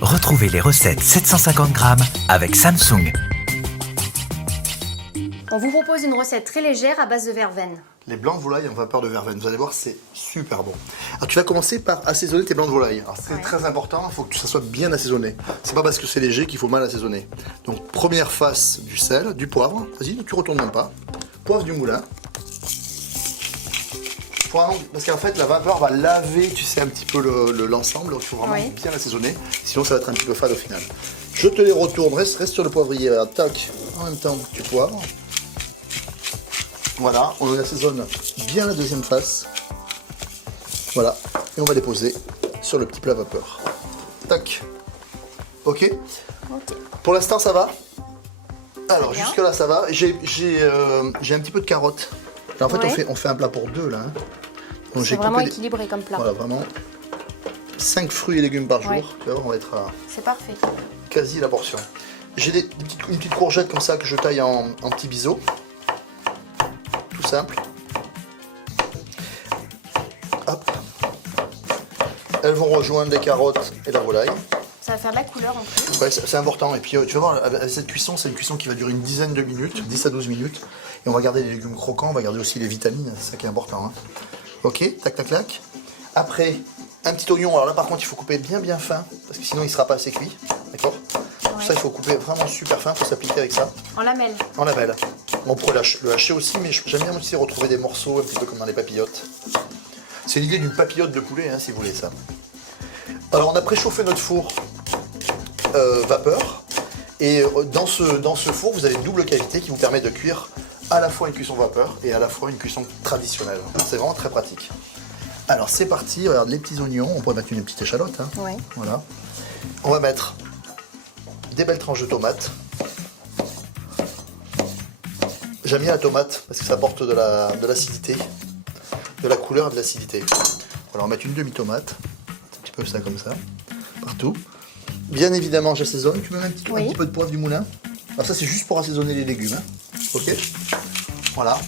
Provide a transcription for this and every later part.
Retrouvez les recettes 750 grammes avec Samsung. On vous propose une recette très légère à base de verveine. Les blancs de volaille en vapeur de verveine, vous allez voir, c'est super bon. Alors tu vas commencer par assaisonner tes blancs de volaille. Alors c'est très important, il faut que ça soit bien assaisonné. C'est pas parce que c'est léger qu'il faut mal assaisonner. Donc première face, du sel, du poivre. Vas-y, tu retournes même pas. Poivre du moulin. Parce qu'en fait la vapeur va laver, tu sais, un petit peu l'ensemble. Donc il faut vraiment bien assaisonner, sinon ça va être un petit peu fade au final. Je te les retourne, reste sur le poivrier. Alors, tac, en même temps du poivre. Voilà, on assaisonne bien la deuxième face. Voilà, et on va les poser sur le petit plat vapeur. Tac. Ok. Pour l'instant, ça va. Alors, jusque là, ça va. J'ai un petit peu de carottes. Alors, en fait, on fait un plat pour deux, là. Hein. C'est vraiment équilibré comme plat. Voilà, vraiment 5 fruits et légumes par jour. Tu vas voir, on va être à... C'est parfait. Quasi la portion. J'ai une petite courgette comme ça que je taille en petits biseaux. Tout simple. Hop. Elles vont rejoindre les carottes et la volaille. Ça va faire de la couleur en plus. Ouais, c'est important. Et puis tu vas voir, avec cette cuisson, c'est une cuisson qui va durer une dizaine de minutes, 10 à 12 minutes. Et on va garder les légumes croquants, on va garder aussi les vitamines, c'est ça qui est important. Hein. Ok, tac, tac, tac. Après, un petit oignon. Alors là, par contre, il faut couper bien fin, parce que sinon, il ne sera pas assez cuit. D'accord ? Tout ça, il faut couper vraiment super fin, il faut s'appliquer avec ça. En lamelles. En lamelles. On pourrait le hacher aussi, mais j'aime bien aussi retrouver des morceaux un petit peu comme dans les papillotes. C'est l'idée d'une papillote de poulet, hein, si vous voulez ça. Alors, on a préchauffé notre four vapeur. Et dans ce four, vous avez une double cavité qui vous permet de cuire à la fois une cuisson vapeur et à la fois une cuisson traditionnelle. C'est vraiment très pratique. Alors, c'est parti. Regarde, les petits oignons. On pourrait mettre une petite échalote. Hein. Voilà. On va mettre des belles tranches de tomates. J'aime bien la tomate parce que ça apporte de l'acidité, de la couleur et de l'acidité. Voilà, on va mettre une demi-tomate, un petit peu ça comme ça, partout. Bien évidemment, j'assaisonne. Tu mets un petit peu de poivre du moulin. Alors ça, c'est juste pour assaisonner les légumes. Hein. Ok. Voilà.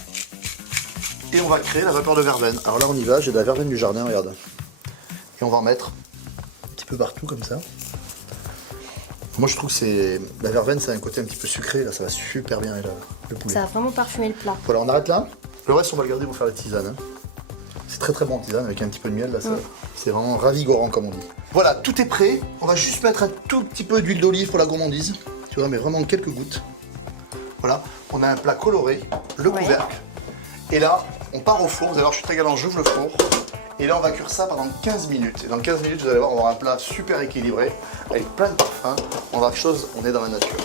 Et on va créer la vapeur de verveine. Alors là, on y va. J'ai de la verveine du jardin, regarde. Et on va en mettre un petit peu partout comme ça. Moi je trouve que la verveine, c'est un côté un petit peu sucré, là ça va super bien avec le poulet. Ça va vraiment parfumer le plat. Voilà, on arrête là. Le reste on va le garder pour faire la tisane. Hein. C'est très bon en tisane avec un petit peu de miel là, c'est vraiment ravigorant comme on dit. Voilà, tout est prêt. On va juste mettre un tout petit peu d'huile d'olive pour la gourmandise. Tu vois, mais vraiment quelques gouttes. Voilà, on a un plat coloré, le couvercle. Et là, on part au four. Vous allez voir, je suis très galant, j'ouvre le four. Et là, on va cuire ça pendant 15 minutes. Et dans 15 minutes, vous allez voir, on va avoir un plat super équilibré, avec plein de parfums. On va quelque chose, on est dans la nature.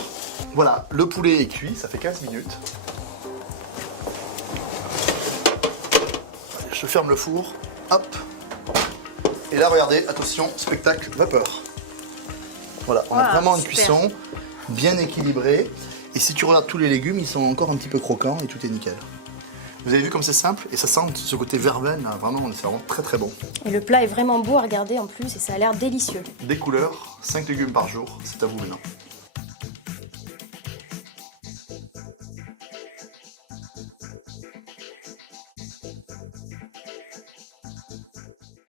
Voilà, le poulet est cuit, ça fait 15 minutes. Je ferme le four, hop. Et là, regardez, attention, spectacle vapeur. Voilà, on a vraiment une cuisson bien équilibrée. Et si tu regardes tous les légumes, ils sont encore un petit peu croquants et tout est nickel. Vous avez vu comme c'est simple et ça sent ce côté verveine, là, vraiment, c'est vraiment très bon. Et le plat est vraiment beau à regarder en plus et ça a l'air délicieux. Des couleurs, 5 légumes par jour, c'est à vous maintenant.